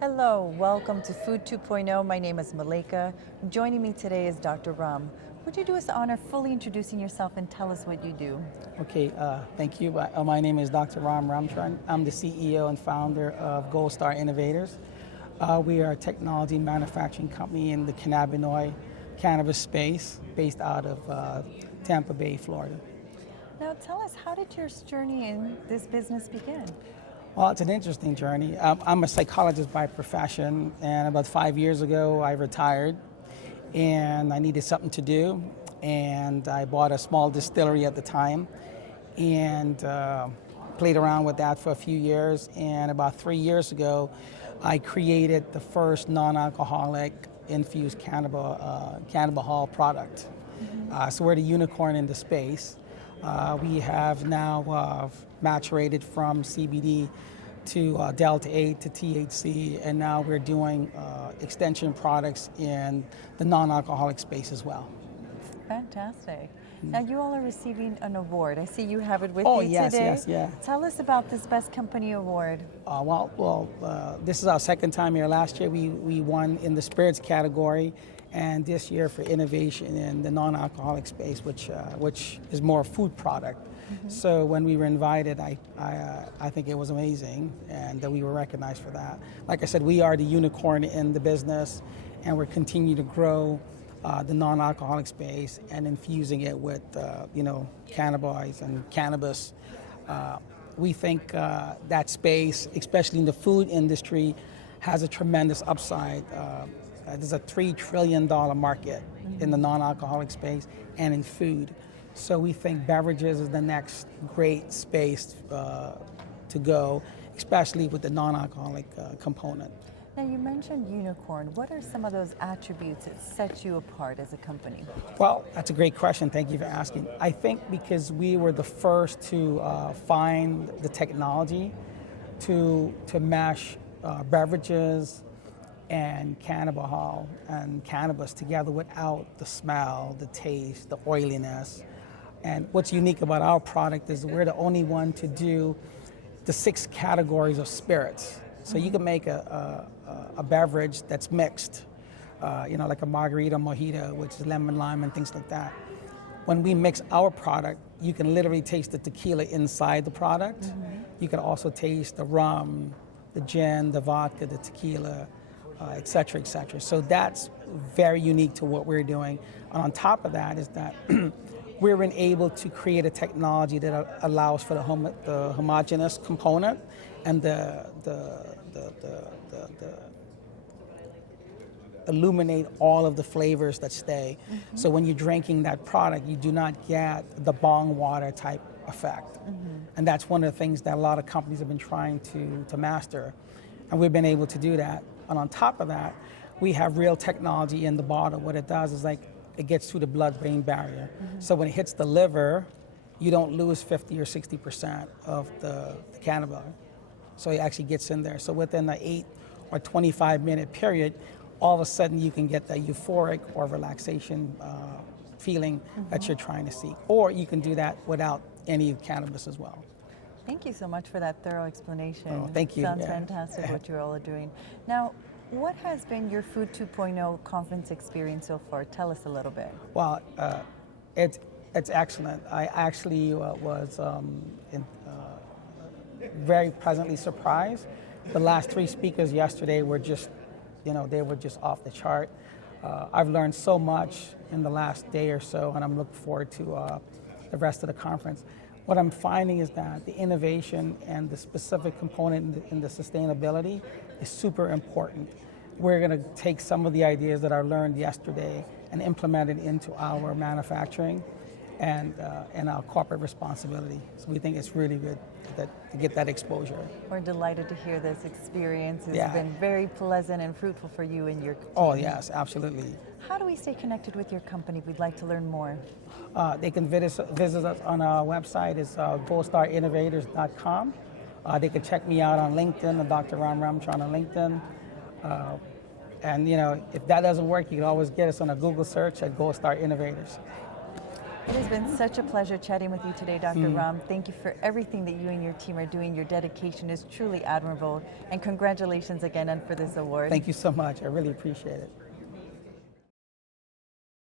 Hello, welcome to Food 2.0. My name is Malika. Joining me today is Dr. Ram. Would you do us the honor fully introducing yourself and tell us what you do? Okay, thank you. My name is Dr. Ram Ramacharran. I'm the CEO and founder of Gold Star Innovators. We are a technology manufacturing company in the cannabinoid cannabis space based out of Tampa Bay, Florida. Now tell us, how did your journey in this business begin? Well, it's an interesting journey. I'm a psychologist by profession, and about 5 years ago I retired and I needed something to do, and I bought a small distillery at the time and played around with that for a few years, and about 3 years ago I created the first non-alcoholic infused cannabis product. So we're the unicorn in the space. We have now maturated from CBD to Delta 8 to THC, and now we're doing extension products in the non-alcoholic space as well. Fantastic. Now you all are receiving an award. I see you have it with Oh, you yes, today. yes, yeah. Tell us about this Best Company Award. This is our second time here. Last year we won in the spirits category, and this year for innovation in the non-alcoholic space, which is more food product. So when we were invited, I think it was amazing, and that we were recognized for that. Like I said, we are the unicorn in the business, and we're continuing to grow the non-alcoholic space and infusing it with cannabis and cannabis. We think that space, especially in the food industry, has a tremendous upside. There's a $3 trillion market in the non-alcoholic space and in food. So we think beverages is the next great space to go, especially with the non-alcoholic component. Now you mentioned unicorn. What are some of those attributes that set you apart as a company? Well, that's a great question. Thank you for asking. I think because we were the first to find the technology to mesh beverages and cannabis together without the smell, the taste, the oiliness. And what's unique about our product is we're the only one to do the 6 categories of spirits. So you can make a beverage that's mixed, like a margarita, mojito, which is lemon, lime, and things like that. When we mix our product, you can literally taste the tequila inside the product. You can also taste the rum, the gin, the vodka, the tequila, et cetera, et cetera. So that's very unique to what we're doing. And on top of that is that we've been able to create a technology that allows for the homogeneous component and the illuminate all of the flavors that stay. So when you're drinking that product, you do not get the bong water type effect. And that's one of the things that a lot of companies have been trying to master. And we've been able to do that. And on top of that, we have real technology in the bottle. What it does is it gets through the blood-brain barrier. So when it hits the liver, you don't lose 50 or 60% of the cannabis. So it actually gets in there. So within the 8 or 25-minute period, all of a sudden you can get that euphoric or relaxation feeling that you're trying to seek. Or you can do that without any cannabis as well. Thank you so much for that thorough explanation. Oh, thank you. Sounds fantastic what you all are doing. Now, what has been your Food 2.0 conference experience so far? Tell us a little bit. Well, it's excellent. I actually was very pleasantly surprised. The last 3 speakers yesterday were just, they were just off the chart. I've learned so much in the last day or so, and I'm looking forward to the rest of the conference. What I'm finding is that the innovation and the specific component in the sustainability is super important. We're going to take some of the ideas that I learned yesterday and implement it into our manufacturing and our corporate responsibility. So we think it's really good to get that exposure. We're delighted to hear this experience. It's been very pleasant and fruitful for you and your team. Oh, yes, absolutely. How do we stay connected with your company? We'd like to learn more. They can visit us on our website. It's goldstarinnovators.com. They can check me out on LinkedIn, Dr. Ram Ramacharran on LinkedIn. And if that doesn't work, you can always get us on a Google search at Gold Star Innovators. It has been such a pleasure chatting with you today, Dr. Ram. Thank you for everything that you and your team are doing. Your dedication is truly admirable. And congratulations again on for this award. Thank you so much. I really appreciate it.